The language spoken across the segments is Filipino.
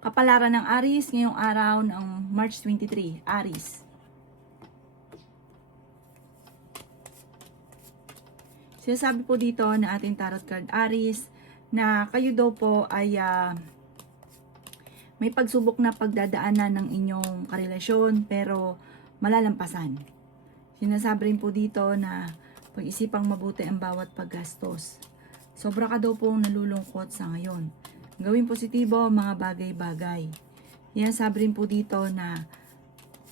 Kapalaran ng Aries ngayong araw ng March 23. Aries. Sinasabi po dito na ating tarot card Aries na kayo daw po ay may pagsubok na pagdadaanan ng inyong karelasyon pero malalampasan. Sinasabi rin po dito na pag-isipang mabuti ang bawat paggastos. Sobra ka daw pong nalulungkot sa ngayon. Gawin positibo ang mga bagay-bagay. Sinasabi rin po dito na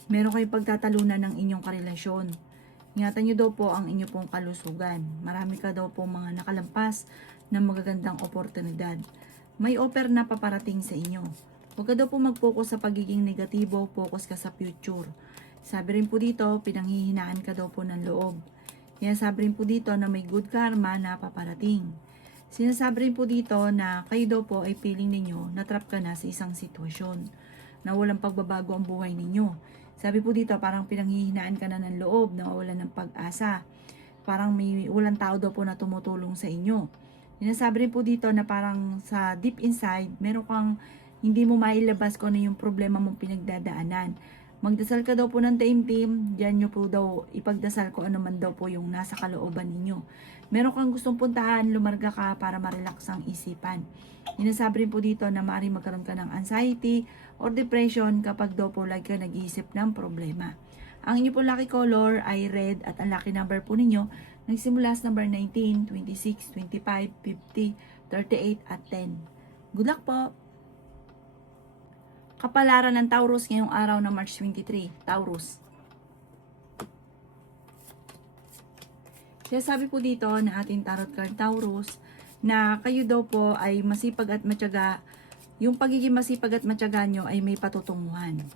meron kayong pagtatalunan ng inyong karelasyon. Ingatan nyo daw po ang inyo pong kalusugan. Marami ka daw po mga nakalampas na magagandang oportunidad. May offer na paparating sa inyo. Huwag ka daw po mag-focus sa pagiging negatibo, focus ka sa future. Sabi rin po dito, pinanghihinaan ka daw po ng loob. Sinasabi rin po dito na may good karma na paparating. Sinasabi rin po dito na kayo daw po ay feeling ninyo na trap ka na sa isang sitwasyon na walang pagbabago ang buhay ninyo. Sabi po dito parang pinanghihinaan ka na ng loob, nawawalan ng pag-asa. Parang may walang tao daw po na tumutulong sa inyo. Sinasabi rin po dito na parang sa deep inside, meron kang hindi mo mailabas kung ano yung problema mong pinagdadaanan. Magdasal ka daw po ng taimtim, diyan nyo po daw ipagdasal ko ano man daw po yung nasa kalooban ninyo. Meron kang gustong puntahan, lumarga ka para ma-relax ang isipan. Sinasabi rin po dito na maaaring magkaroon ka ng anxiety or depression kapag daw po lagi ka nag-iisip ng problema. Ang inyo po lucky color ay red at ang lucky number po ninyo nagsimula sa number 19, 26, 25, 50, 38 at 10. Good luck po! Kapalaran ng Taurus ngayong araw ng March 23. Taurus. Sinasabi po dito na ating tarot card Taurus na kayo daw po ay masipag at matyaga. Yung pagiging masipag at matyaga nyo ay may patutunguhan.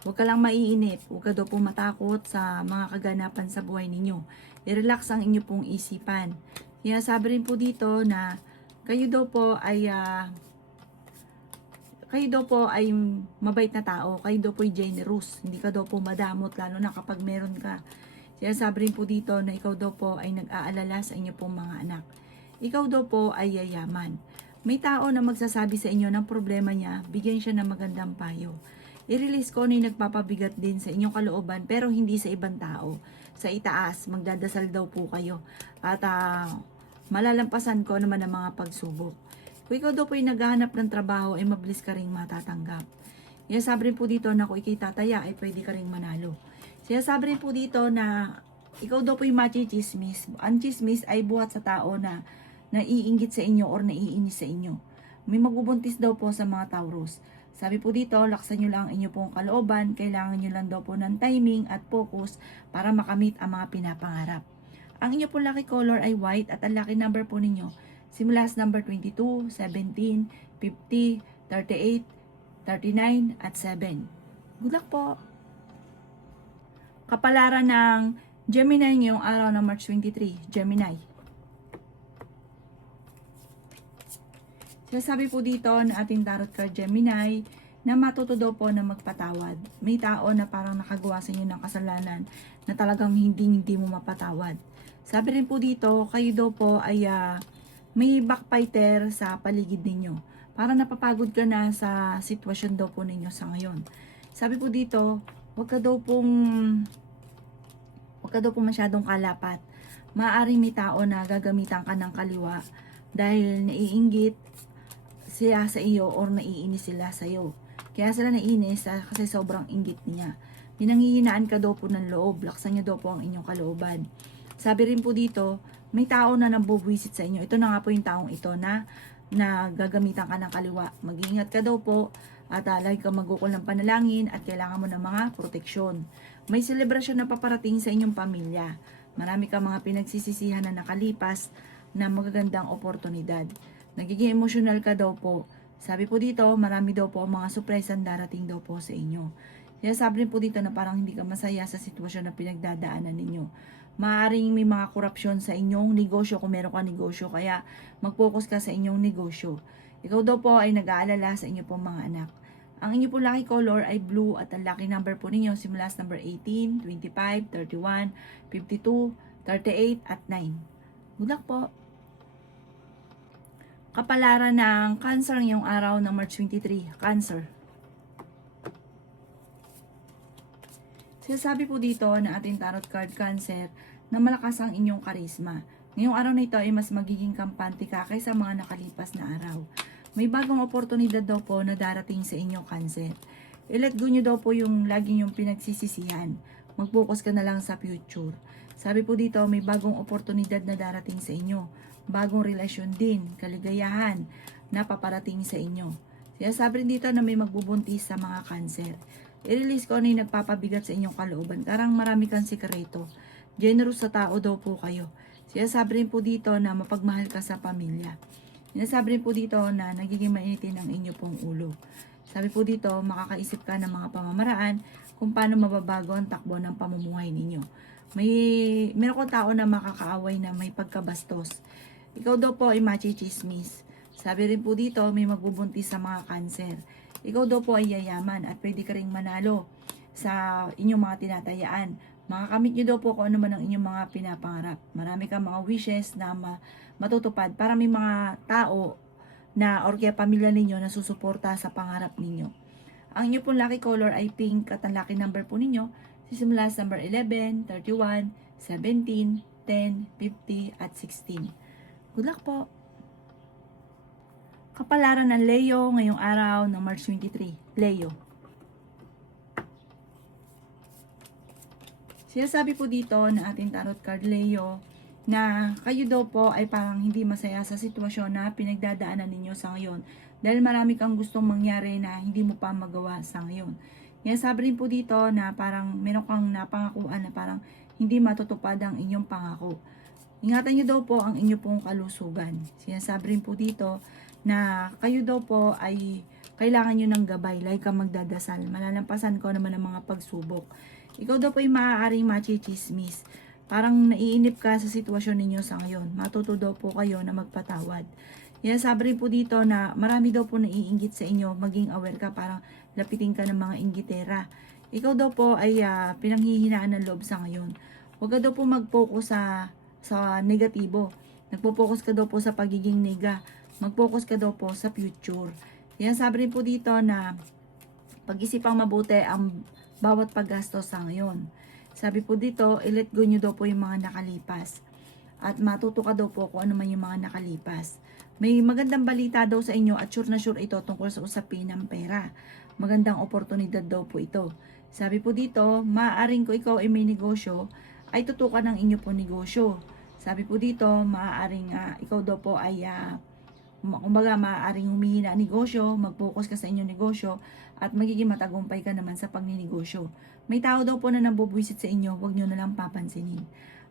Huwag ka lang maiinip. Huwag ka daw po matakot sa mga kaganapan sa buhay ninyo. I-relax ang inyo pong isipan. Sinasabi rin po dito na kayo daw po ay mabait na tao. Kayo daw po ay generous. Hindi ka daw po madamot lalo na kapag meron ka. Sinasabi rin po dito na ikaw daw po ay nag-aalala sa inyo pong mga anak. Ikaw daw po ay yayaman. May tao na magsasabi sa inyo ng problema niya, bigyan siya ng magandang payo. I-release ko na yung nagpapabigat din sa inyong kalooban pero hindi sa ibang tao. Sa itaas, magdadasal daw po kayo. At malalampasan ko naman ang mga pagsubok. Kung ikaw daw po ay naghahanap ng trabaho, ay mabilis ka rin matatanggap. Sinasabi rin po dito na kung ikay tataya, ay pwede ka rin manalo. Sinasabi rin po dito na ikaw daw po yung machismis. Ang chismis ay buhat sa tao na naiinggit sa inyo or naiinis sa inyo. May magbubuntis daw po sa mga Taurus. Sabi po dito, laksan nyo lang ang inyo pong kalooban. Kailangan nyo lang daw po ng timing at focus para makamit ang mga pinapangarap. Ang inyo pong lucky color ay white at ang lucky number po ninyo simula sa number 22, 17, 50, 38, 39 at 7. Good luck po! Kapalaran ng Gemini ngayong araw ng March 23. Gemini. Sinasabi po dito na ating tarot card Gemini na matuto daw po na magpatawad. May tao na parang nakagawa sa inyo ng kasalanan na talagang hindi mo mapatawad. Sabi rin po dito, kayo daw po ay may backfighter sa paligid ninyo. Parang napapagod ka na sa sitwasyon daw po ninyo sa ngayon. Sabi po dito, huwag ka daw pong masyadong kalapat. Maaaring may tao na gagamitan ka ng kaliwa dahil naiinggit siya sa iyo or naiinis sila sa iyo. Kaya sila naiinis kasi sobrang inggit niya. Pinanghihinaan ka daw po ng loob. Laksan niyo daw po ang inyong kalooban. Sabi rin po dito, may tao na nambubwisit sa inyo. Ito na nga po yung taong ito na gagamitan ka ng kaliwa. Mag-iingat ka daw po at lagi ka magukol ng panalangin at kailangan mo ng mga proteksyon. May selebrasyon na paparating sa inyong pamilya. Marami ka mga pinagsisisihan na nakalipas na magagandang oportunidad. Nagiging emosyonal ka daw po. Sabi po dito, marami daw po mga surprisean darating daw po sa inyo. Sinasabi rin po dito na parang hindi ka masaya sa sitwasyon na pinagdadaanan ninyo. Maaaring may mga korupsyon sa inyong negosyo kung meron ka negosyo, kaya mag-focus ka sa inyong negosyo. Ikaw daw po ay nag-aalala sa inyo pong mga anak. Ang inyo po lucky color ay blue at ang lucky number po ninyo simula sa number 18, 25, 31, 52, 38 at 9. Good luck po! Kapalaran ng Cancer ngayong araw ng March 23. Cancer. Sinasabi po dito na ating tarot card Cancer na malakas ang inyong karisma. Ngayong araw na ito ay mas magiging kampante ka kaysa mga nakalipas na araw. May bagong oportunidad daw po na darating sa inyo Cancer. I-let go nyo daw po yung lagi yung pinagsisisihan. Mag-focus ka na lang sa future. Sabi po dito may bagong oportunidad na darating sa inyo. Bagong relasyon din, kaligayahan na paparating sa inyo. Sinasabi rin dito na may magbubuntis sa mga Cancer. I-release ko ano yung nagpapabigat sa inyong kalooban. Karang marami kang sikreto. Generous sa tao daw po kayo. Sinasabi rin po dito na mapagmahal ka sa pamilya. Sinasabi rin po dito na nagiging mainitin ang inyo pong ulo. Sabi po dito, makakaisip ka ng mga pamamaraan kung paano mababago ang takbo ng pamumuhay ninyo. Meron kong tao na makakaaway na may pagkabastos. Ikaw daw po ay machichismis. Sabi rin po dito, may magbubuntis sa mga Cancer. Ikaw daw po ay yayaman at pwede ka ring manalo sa inyong mga tinatayaan. Makakamit nyo daw po kung ano man ang inyong mga pinapangarap. Marami kang mga wishes na matutupad para may mga tao na or kaya pamilya ninyo na susuporta sa pangarap ninyo. Ang inyo pong lucky color ay pink at ang lucky number po ninyo sisimula sa number 11, 31, 17, 10, 50 at 16. Good luck po! Kapalaran ng Leo ngayong araw ng March 23. Leo. Sinasabi po dito na ating tarot card Leo na kayo daw po ay parang hindi masaya sa sitwasyon na pinagdadaanan ninyo sa ngayon dahil marami kang gustong mangyari na hindi mo pa magawa sa ngayon. Sinasabi rin po dito na parang meron kang napangakuan na parang hindi matutupad ang inyong pangako. Ingatan nyo daw po ang inyo pong kalusugan. Sinasabi rin po dito na kayo daw po ay kailangan nyo ng gabay, like ka magdadasal. Malalampasan ko naman ang mga pagsubok. Ikaw daw po ay maaaring machichismis. Parang naiinip ka sa sitwasyon ninyo sa ngayon. Matuto daw po kayo na magpatawad. Sinasabi rin po dito na marami daw po naiinggit sa inyo. Maging aware ka, parang lapitin ka ng mga inggitera. Ikaw daw po ay pinanghihinaan ng loob sa ngayon. Huwag ka daw po mag-focus sa negatibo. Nagpo-focus ka daw po sa pagiging nega. Mag-focus ka daw po sa future. Sinasabi rin po dito na pag-isipang mabuti ang bawat paggastos sa ngayon. Sabi po dito, i-let go nyo daw po yung mga nakalipas. At matuto ka daw po kung ano man yung mga nakalipas. May magandang balita daw sa inyo at sure na sure ito tungkol sa usapin ng pera. Magandang oportunidad daw po ito. Sabi po dito, maaaring ko ikaw ay may negosyo, ay tutukan ng inyo po negosyo. Sabi po dito, maaaring ikaw daw po ay kumbaga maaaring humihina ang negosyo, mag-focus ka sa inyong negosyo at magiging matagumpay ka naman sa pagninegosyo. May tao daw po na nabubwisit sa inyo, huwag nyo na lang papansinin.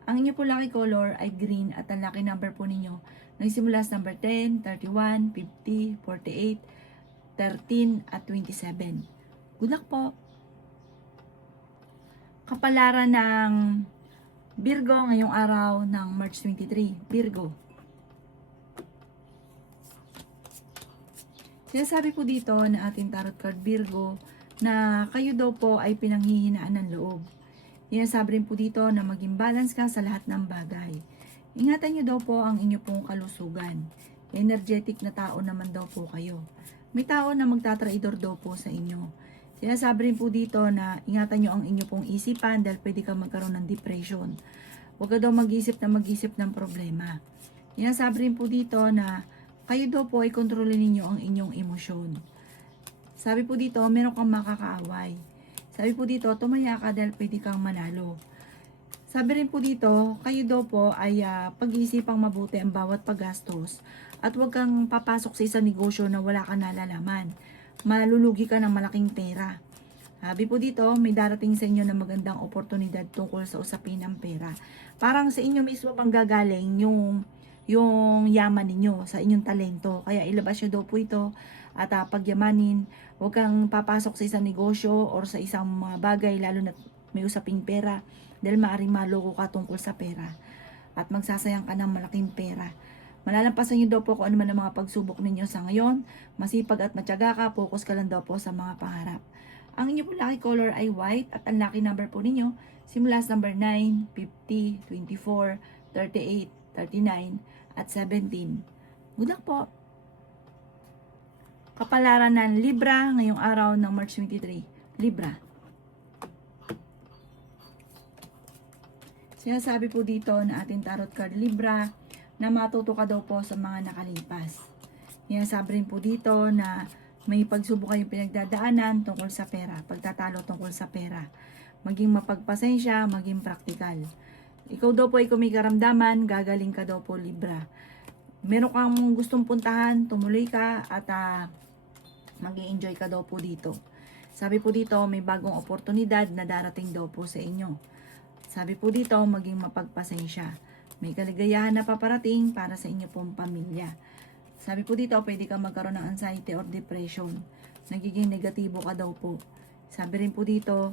Ang inyo po lucky color ay green at ang lucky number po ninyo nagsimula sa number 10, 31, 50, 48, 13 at 27. Good luck po! Kapalaran ng Virgo ngayong araw ng March 23. Virgo. Sinasabi po dito na ating tarot card Virgo na kayo daw po ay pinanghihinaan ng loob. Sinasabi rin po dito na maging balance ka sa lahat ng bagay. Ingatan nyo daw po ang inyo pong kalusugan. Energetic na tao naman daw po kayo. May tao na magtatraidor daw po sa inyo. Sinasabi rin po dito na ingatan nyo ang inyo pong isipan dahil pwede ka magkaroon ng depression. Huwag ka daw mag-isip ng problema. Sinasabi rin po dito na kayo daw po ay kontrolin ninyo ang inyong emosyon. Sabi po dito, meron kang makakaaway. Sabi po dito, tumaya ka dahil pwede kang manalo. Sabi rin po dito, kayo daw po ay pag-iisipang mabuti ang bawat paggastos at huwag kang papasok sa isang negosyo na wala kang nalalaman. Malulugi ka ng malaking pera. Sabi po dito, may darating sa inyo na magandang oportunidad tungkol sa usapin ng pera. Parang sa inyo mismo panggagaling yung yaman ninyo, sa inyong talento. Kaya ilabas nyo daw po ito at pagyamanin. Huwag kang papasok sa isang negosyo or sa isang mga bagay lalo na may usaping pera dahil maaaring maloko ka tungkol sa pera at magsasayang ka ng malaking pera. Malalampasan nyo daw po kung ano man ang mga pagsubok ninyo sa ngayon. Masipag at matyaga ka, focus ka lang daw po sa mga pangarap. Ang inyo po lucky color ay white at ang lucky number po ninyo simula sa number 9, 50, 24, 38, 39 at 17. Good luck po! Kapalaran ng Libra ngayong araw ng March 23. Libra. Sinasabi po dito na ating tarot card Libra na matuto ka daw po sa mga nakalipas. Sinasabi rin po dito na may pagsubok kayong pinagdadaanan tungkol sa pera, pagtatalo tungkol sa pera. Maging mapagpasensya, maging praktikal. Ikaw daw po ay kung may karamdaman, gagaling ka daw po Libra. Meron kang gustong puntahan, tumuloy ka at mag-i-enjoy ka daw po dito. Sabi po dito, may bagong oportunidad na darating daw po sa inyo. Sabi po dito, maging mapagpasensya. May kaligayahan na paparating para sa inyo pong pamilya. Sabi po dito, pwede ka magkaroon ng anxiety or depression. Nagiging negatibo ka daw po. Sabi rin po dito,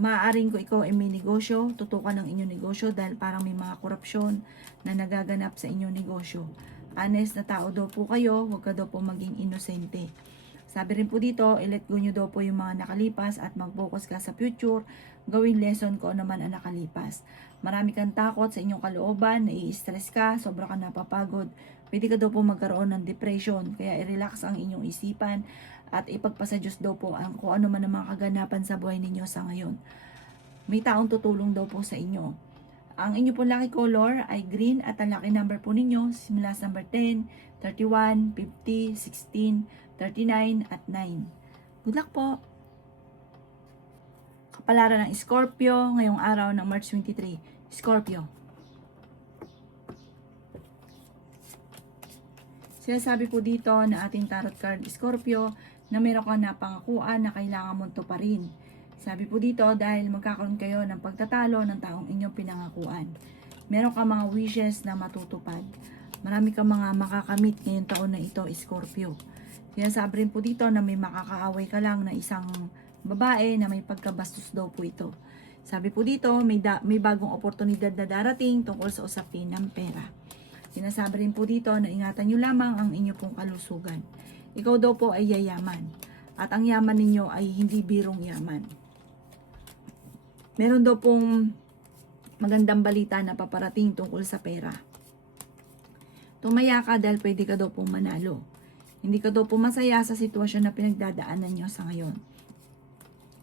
maaaring ko ikaw ay may negosyo, tutukan ng inyong negosyo dahil parang may mga korupsyon na nagaganap sa inyong negosyo. Honest na tao daw po kayo, huwag ka daw po maging inosente. Sabi rin po dito, i-let go nyo daw po yung mga nakalipas at mag-focus ka sa future, gawing lesson ko naman ang nakalipas. Marami kang takot sa inyong kalooban, nai-stress ka, sobra ka napapagod, pwede ka daw po magkaroon ng depression, kaya i-relax ang inyong isipan at ipagpasa Diyos daw po ang kung ano man ang mga kaganapan sa buhay ninyo sa ngayon. May taong tutulong daw po sa inyo. Ang inyo po lucky color ay green at ang lucky number po ninyo simula sa number 10, 31, 50, 16, 39 at 9. Good luck po! Kapalaran ng Scorpio ngayong araw ng March 23. Scorpio. Sinasabi po dito na ating tarot card Scorpio na meron kang napangakuan na kailangan mong tuparin. Sabi po dito dahil magkakaroon kayo ng pagtatalo ng taong inyong pinangakuan. Meron kang mga wishes na matutupad. Marami kang mga makakamit ngayong taon na ito, Scorpio. Sinasabi rin po dito na may makakaaway ka lang na isang babae na may pagkabastos daw po ito. Sabi po dito, may bagong oportunidad na darating tungkol sa usapin ng pera. Sinasabi rin po dito na ingatan nyo lamang ang inyo pong kalusugan. Ikaw daw po ay yayaman. At ang yaman ninyo ay hindi birong yaman. Meron daw pong magandang balita na paparating tungkol sa pera. Tumaya ka dahil pwede ka daw pong manalo. Hindi ka daw po masaya sa sitwasyon na pinagdadaanan nyo sa ngayon.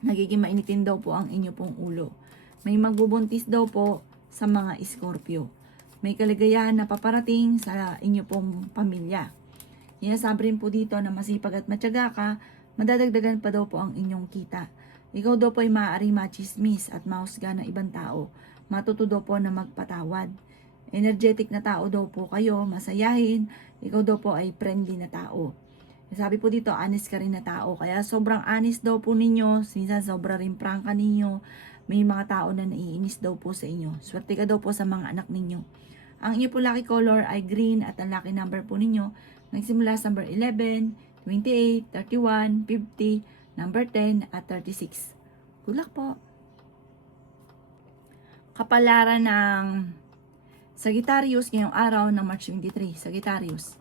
Nagiging mainitin daw po ang inyo pong ulo. May magbubuntis daw po sa mga Scorpio. May kaligayahan na paparating sa inyo pong pamilya. Sinasabi rin po dito na masipag at matyaga ka, madadagdagan pa daw po ang inyong kita. Ikaw daw po ay maaaring machismis at mahusga ng ibang tao. Matuto daw po na magpatawad. Energetic na tao daw po kayo, masayahin. Ikaw daw po ay friendly na tao. Sabi po dito, honest ka rin na tao. Kaya sobrang honest daw po ninyo. Minsan sobra rin prangka ninyo. May mga tao na naiinis daw po sa inyo. Swerte ka daw po sa mga anak ninyo. Ang inyo po lucky color ay green at ang lucky number po ninyo nagsimula sa number 11, 28, 31, 50, number 10 at 36. Good luck po! Kapalaran ng Sagittarius ngayong araw ng March 23. Sagittarius.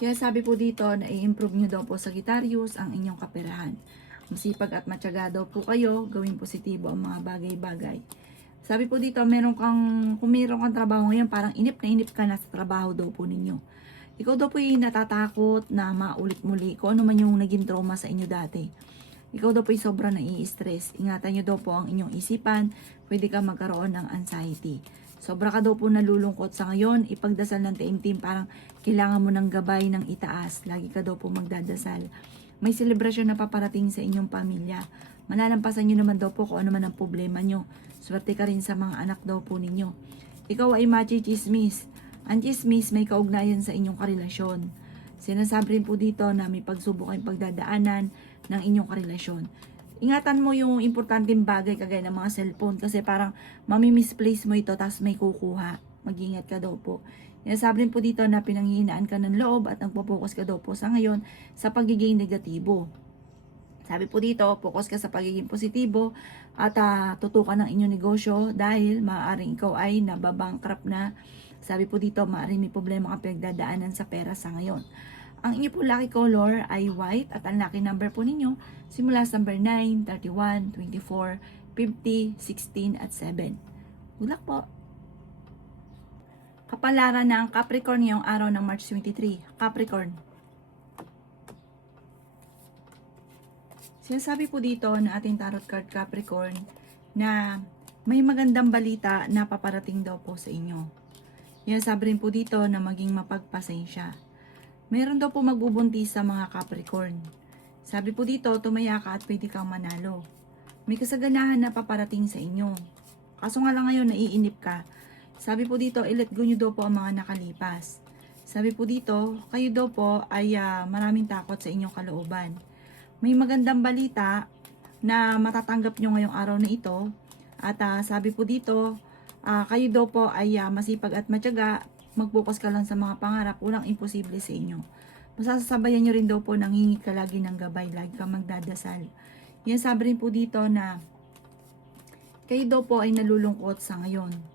Sabi po dito na i-improve nyo daw po Sagittarius ang inyong kaperahan. Masipag at matyaga daw po kayo, gawing positibo ang mga bagay-bagay. Sabi po dito, kung meron kang trabaho ngayon, parang inip na inip ka na sa trabaho daw po ninyo. Ikaw daw po yung natatakot na maulit muli kung ano man yung naging trauma sa inyo dati. Ikaw daw po yung sobrang nai-stress. Ingatan nyo daw po ang inyong isipan, pwede ka magkaroon ng anxiety. Sobra ka daw po nalulungkot sa ngayon, ipagdasal ng taimtim, parang kailangan mo ng gabay ng itaas. Lagi ka daw po magdadasal. May selebrasyon na paparating sa inyong pamilya. Malalampasan nyo naman daw po kung ano man ang problema nyo. Swerte ka rin sa mga anak daw po ninyo. Ikaw ay machismis. Ang chismis may kaugnayan sa inyong karelasyon. Sinasabi rin po dito na may pagsubok kayong pagdadaanan ng inyong karelasyon. Ingatan mo yung importanteng bagay kagaya ng mga cellphone kasi parang mami-misplace mo ito tapos may kukuha. Mag-ingat ka daw po. Sinasabi rin po dito na pinanghihinaan ka ng loob at nagpo-focus ka daw po sa ngayon sa pagiging negatibo. Sabi po dito, focus ka sa pagiging positibo at tutukan ng inyong negosyo dahil maaaring ikaw ay nababankrupt na. Sabi po dito, maaaring may problema ka pinagdadaanan sa pera sa ngayon. Ang inyo po lucky color ay white at ang lucky number po ninyo simula sa number 9, 31, 24, 50, 16 at 7. Good luck po! Kapalaran ng Capricorn ngayong araw ng March 23. Capricorn. Sinasabi po dito na ating tarot card Capricorn na may magandang balita na paparating daw po sa inyo. Sinasabi rin po dito na maging mapagpasensya. Meron daw po magbubuntis sa mga Capricorn. Sabi po dito, tumaya ka at pwede kang manalo. May kasaganahan na paparating sa inyo. Kaso nga lang ngayon, naiinip ka. Sabi po dito, i-let go nyo daw po ang mga nakalipas. Sabi po dito, kayo daw po ay maraming takot sa inyong kalooban. May magandang balita na matatanggap nyo ngayong araw na ito. At sabi po dito, kayo daw po ay masipag at matyaga, mag-focus ka lang sa mga pangarap, walang imposible sa inyo. Masasabayan nyo rin daw po, nanghingi ka lagi ng gabay, lagi ka magdadasal. Yan sabi rin po dito na kayo daw po ay nalulungkot sa ngayon.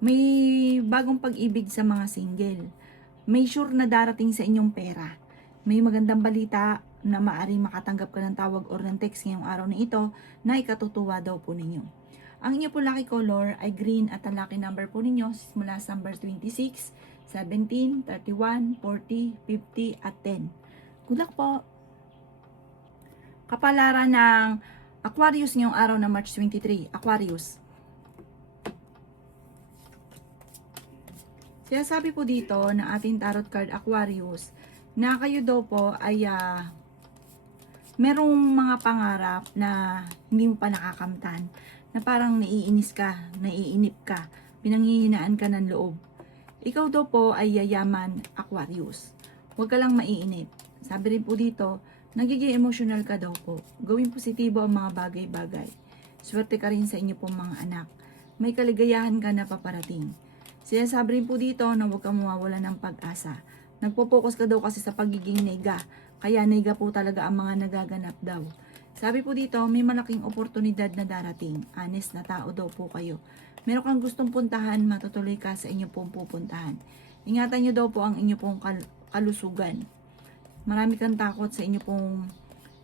May bagong pag-ibig sa mga single. May sure na darating sa inyong pera. May magandang balita na maaring makatanggap ka ng tawag or ng text ngayong araw na ito na ikatutuwa daw po ninyo. Ang inyo po lucky color ay green at ang lucky number po ninyo mula sa number 26, 17, 31, 40, 50 at 10. Good luck po! Kapalaran ng Aquarius ngayong araw na March 23. Aquarius. Sinasabi po dito na ating tarot card Aquarius na kayo daw po ay merong mga pangarap na hindi mo pa nakakamtan, na parang naiinis ka, naiinip ka, pinanghihinaan ka ng loob. Ikaw daw po ay yayaman, Aquarius. Huwag ka lang maiinip. Sabi rin po dito, nagiging emotional ka daw po. Gawing positibo ang mga bagay-bagay. Swerte ka rin sa inyo pong mga anak. May kaligayahan ka na paparating. Sinasabi rin po dito na huwag kang mawawala ng pag-asa. Nagpo-focus ka daw kasi sa pagiging nega. Kaya nega po talaga ang mga nagaganap daw. Sabi po dito, may malaking oportunidad na darating. Honest na tao daw po kayo. Meron kang gustong puntahan, matutuloy ka sa inyo pong pupuntahan. Ingatan nyo daw po ang inyo pong kalusugan. Marami kang takot sa inyo pong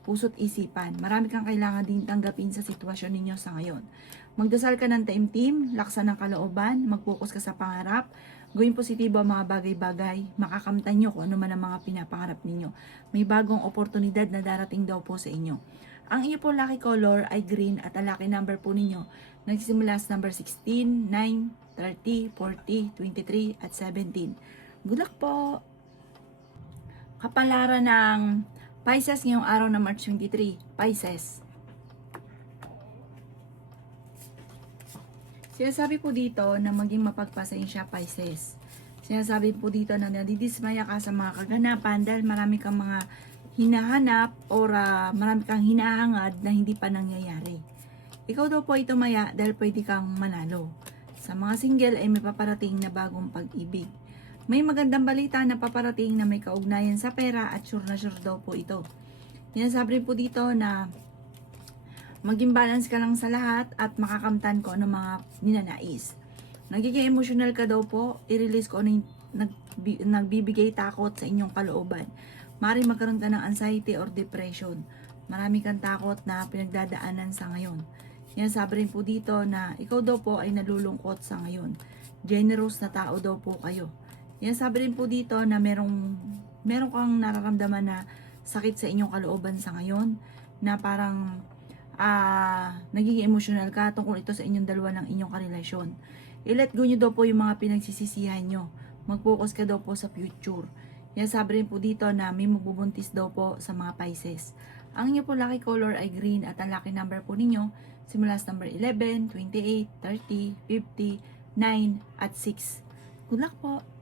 puso't isipan. Marami kang kailangan din tanggapin sa sitwasyon ninyo sa ngayon. Magdasal ka ng taimtim, laksan ng kalooban, mag-focus ka sa pangarap, gawin positibo ang mga bagay-bagay, makakamtan nyo kung ano man ang mga pinapangarap ninyo. May bagong oportunidad na darating daw po sa inyo. Ang inyo po lucky color ay green at ang lucky number po ninyo nagsisimula sa number 16, 9, 30, 40, 23 at 17. Good luck po! Kapalaran ng Pisces ngayong araw na March 23. Pisces. Sinasabi po dito na maging mapagpasensya, Pisces. Sinasabi po dito na nadidismaya ka sa mga kaganapan dahil marami kang mga hinahanap or marami kang hinahangad na hindi pa nangyayari. Ikaw daw po ay tumaya dahil pwede kang manalo. Sa mga single ay may paparating na bagong pag-ibig. May magandang balita na paparating na may kaugnayan sa pera at sure na sure daw po ito. Sinasabi po dito na maging balance ka lang sa lahat at makakamtan ko ng mga ninanais. Nagiging emotional ka daw po, i-release ko ano yung nagbibigay takot sa inyong kalooban. Maaaring magkaroon ka ng anxiety or depression. Marami kang takot na pinagdadaanan sa ngayon. Yan sabi rin po dito na ikaw daw po ay nalulungkot sa ngayon. Generous na tao daw po kayo. Yan sabi rin po dito na meron kang nararamdaman na sakit sa inyong kalooban sa ngayon. Na parang nagiging emotional ka tungkol ito sa inyong dalawa ng inyong karelasyon. I-let go nyo daw po yung mga pinagsisisihan nyo. Mag-focus ka daw po sa future. Yan sabi rin po dito na may magbubuntis daw po sa mga Pisces. Ang inyo po lucky color ay green at ang lucky number po ninyo simula sa number 11, 28, 30, 50, 9 at 6. Good luck po!